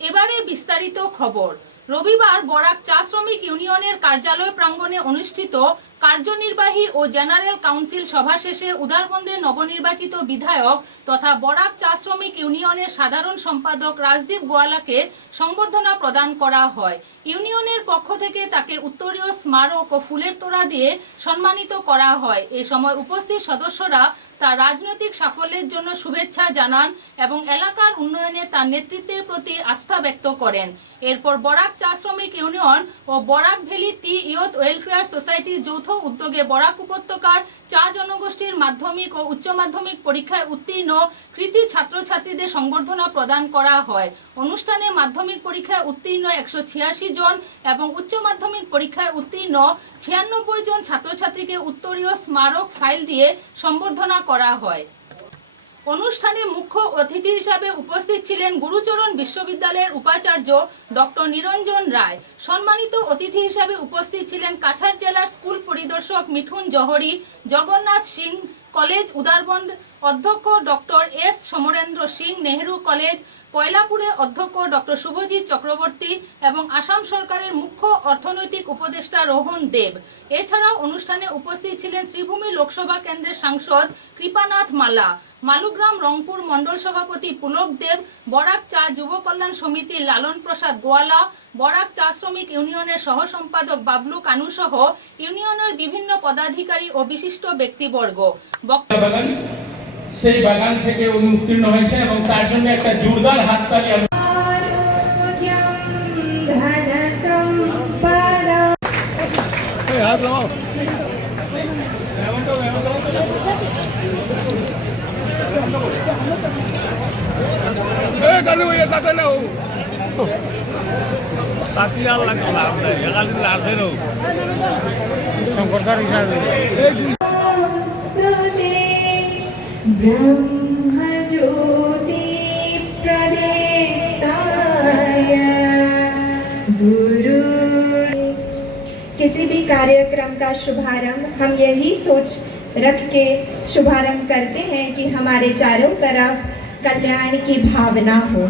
এবারে বিস্তারিত খবর। রবিবার বরাক চা শ্রমিক ইউনিয়নের কার্যালয় প্রাঙ্গণে অনুষ্ঠিত কার্যনির্বাহী ও জেনারেল কাউন্সিল সভা শেষে উদারবন্দের নবনির্বাচিত বিধায়ক তথা বরাক চা শ্রমিক ইউনিয়নের সাধারণ সম্পাদক রাজদীপ গোয়ালাকে সংবর্ধনা প্রদান করা হয়। ইউনিয়নের পক্ষ থেকে তাকে উত্তরীয় স্মারক ও ফুলের তোড়া দিয়ে সম্মানিত করা হয়। এ সময় উপস্থিত সদস্যরা তার রাজনৈতিক সাফল্যের জন্য শুভেচ্ছা জানান এবং এলাকার উন্নয়নে তার নেতৃত্বের প্রতি আস্থা ব্যক্ত করেন। এরপর বরাক চা শ্রমিক ইউনিয়ন ও বরাক ভ্যালি টি ইয়ুথ ওয়েলফেয়ার সোসাইটির যৌথ উদ্যোগে বরাক উপত্যকার চা জনগোষ্ঠীর মাধ্যমিক ও উচ্চ মাধ্যমিক পরীক্ষায় উত্তীর্ণ কৃতি ছাত্রছাত্রীদের সংবর্ধনা প্রদান করা হয়। অনুষ্ঠানে মাধ্যমিক পরীক্ষায় উত্তীর্ণ 186 জন এবং উচ্চ মাধ্যমিক পরীক্ষায় উত্তীর্ণ 96 জন ছাত্রছাত্রীকে উত্তরীয় স্মারক ফাইল দিয়ে সম্বর্ধনা করা হয়। অনুষ্ঠানে মুখ্য অতিথি হিসাবে উপস্থিত ছিলেন গুরুচরণ বিশ্ববিদ্যালয়ের উপাচার্য ডক্টর নিরঞ্জন রায়। সম্মানিত অতিথি হিসাবে উপস্থিত ছিলেন কাছাড় জেলার স্কুল পরিদর্শক মিঠুন জহরি, জগন্নাথ সিং কলেজ উদারবন্দ অধ্যক্ষ doctor S Samarendra Singh, Nehru college পয়লাপুরে অধ্যক্ষ ডক্টর শুভজিৎ চক্রবর্তী এবং আসাম সরকারের মুখ্য অর্থনৈতিক উপদেষ্টা রোহন দেব। এছাড়াও অনুষ্ঠানে উপস্থিত ছিলেন শ্রীভূমি লোকসভা কেন্দ্রের সাংসদ কৃপানাথ মালা, মালুগ্রাম রংপুর মন্ডল সভাপতি পুলক দেব, বরাক চা যুব কল্যাণ সমিতির লালন প্রসাদ গোয়ালা, বরাক চা শ্রমিক ইউনিয়নের সহ সম্পাদক বাবলু কানু সহ ইউনিয়নের বিভিন্ন পদাধিকারী ও বিশিষ্ট ব্যক্তিবর্গ। সেই বাগান থেকে উনি উত্তীর্ণ হয়েছে এবং তার জন্য একটা জোরদার হাততালি। শঙ্করদার হিসাবে ब्रह्म ज्योति प्रदेताय गुरु। किसी भी कार्यक्रम का शुभारंभ हम यही सोच रख के शुभारंभ करते हैं कि हमारे चारों तरफ कल्याण की भावना हो।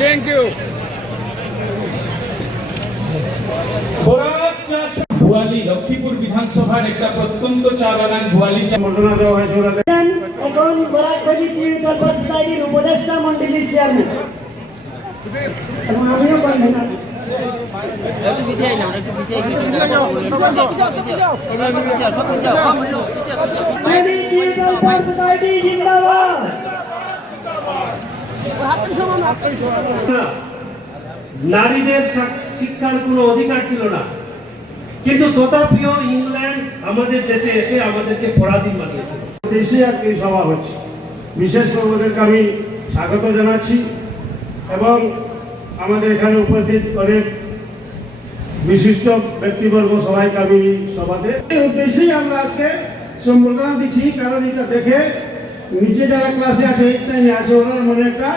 Thank you. ভুয়ালি লক্ষ্মীপুর বিধানসভার একটা প্রত্যন্ত চা বাগান ভুয়ালি চা ঘটনা দেওয়া হয়েছে। এখন বরাক ভ্যালি টি ইয়ুথ ওয়েলফেয়ার সোসাইটির উপদেষ্টা মন্ডলীর চেয়ারম্যান এবং আমিও কনভেনার। নারীদের শিক্ষার কোনো অধিকার ছিল না, কিন্তু তথাপিও ইংল্যান্ড আমাদের দেশে এসে আমাদেরকে পরাধীন বানিয়েছিল। দেশে আর কি সভা হচ্ছে, বিশেষ করে ওদেরকে আমি স্বাগত জানাচ্ছি এবং আমাদের এখানে উপস্থিত অনেক বিশিষ্ট ব্যক্তিবর্গ সবাইকে আমি সভাতে উদ্দেশ্যেই আমরা আজকে সম্বর্ধনা দিচ্ছি। কারণ এটা দেখে নিচে যারা ক্লাসে আছে আছে ওনার মনে একটা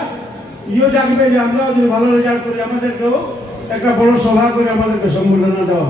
জাগবে যে আমরাও যদি ভালো রেজাল্ট করি আমাদেরকেও একটা বড় সভা করে আমাদেরকে সম্বর্ধনা দেওয়া।